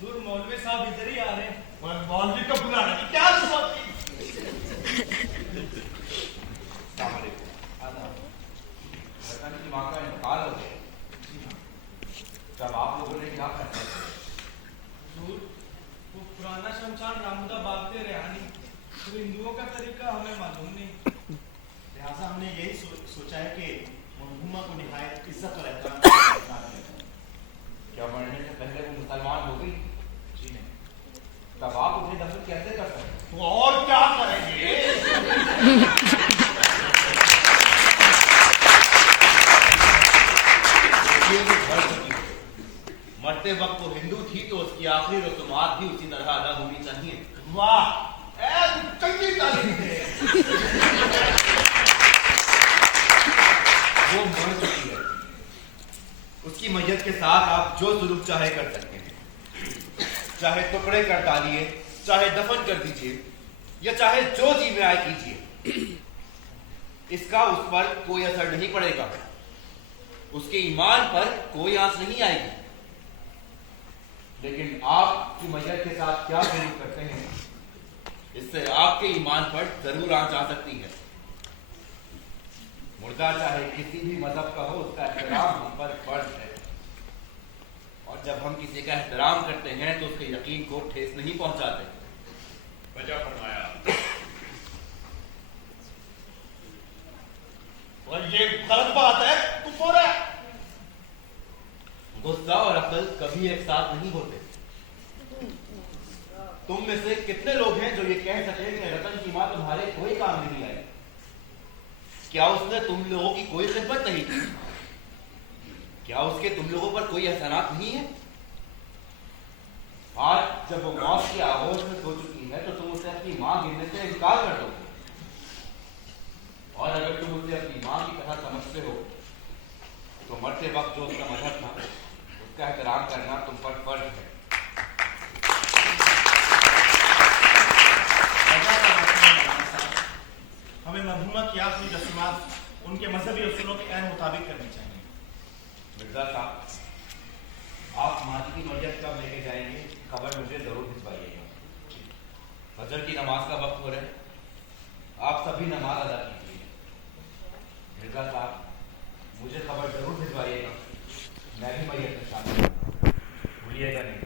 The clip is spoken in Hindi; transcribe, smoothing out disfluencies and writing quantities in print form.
दूर मौलवी साहब इधर ही आ रहे हैं। और मौलवी को बुलाने की क्या जरूरत थी? रतन की माँ का इंतकाल हो गया। तब आप लोगों ने क्या करना? दूर वो पुराना शमशान रामुदा बाग से रेहानी, तो हिंदुओं का तरीका हमें मालूम नहीं। लिहाजा हमने यही सोचा है कि मरहुमा को निहायत इज्जत और एहतराम क्या मरने से पहले वो मुसलमान हो गई? जी नहीं। तब आप उन्हें दफन कैसे कर सकते? तो और क्या करेंगे? मरते वक्त वो हिंदू थी तो उसकी आखिरी रस्मात भी उसी तरह अदा होनी चाहिए। वाह, चंगी तारीफ है। वो मर चुकी है, उसकी मैयत के साथ आप जो सुलूक चाहे कर सकते हैं। चाहे टुकड़े कर डालिए, चाहे दफन कर दीजिए, या चाहे जो जी में आए कीजिए, इसका उस पर कोई असर नहीं पड़ेगा। उसके ईमान पर कोई आंच नहीं आएगी। लेकिन आपकी मैयत के साथ क्या सलूक करते हैं, इससे आपके ईमान पर जरूर आंच आ सकती है। मुर्दा चाहे किसी भी मजहब का हो, उसका एहतराम हम पर फर्ज है। और जब हम किसी का एहतराम करते हैं तो उसके यकीन को ठेस नहीं पहुंचाते। वजह फरमाया। और ये गलत बात है, तू बोल रहा है। गुस्सा और अक्ल कभी एक साथ नहीं होते। तुम में से कितने लोग हैं जो ये कह सके कि रतन की मां तुम्हारे कोई काम नहीं आई? क्या उसने तुम लोगों की कोई खिदमत नहीं की? क्या उसके तुम लोगों पर कोई एहसानात नहीं है? आज जब वो मौत की आगोश में सो चुकी है तो तुम उसे अपनी मां गिनने से इनकार कर दोगे। और अगर तुम उसे अपनी मां की तरह समझते हो तो मरते वक्त जो उसका मजहब था उसका एहतराम करना तुम पर फर्ज है। हमें मरहुमा की आखिरी रस्मात उनके मजहबी उसूलों के ऐन मुताबिक करनी चाहिए। मिर्जा साहब, आप माती की मैयत कब लेके जाएंगे, खबर मुझे जरूर भिजवाइएगा। फजर की नमाज का वक्त हो रहा है, आप सभी नमाज अदा कीजिए। मिर्जा साहब, मुझे खबर जरूर भिजवाइएगा। मैं भी मैयत में शामिल हूँ, भूलिएगा नहीं।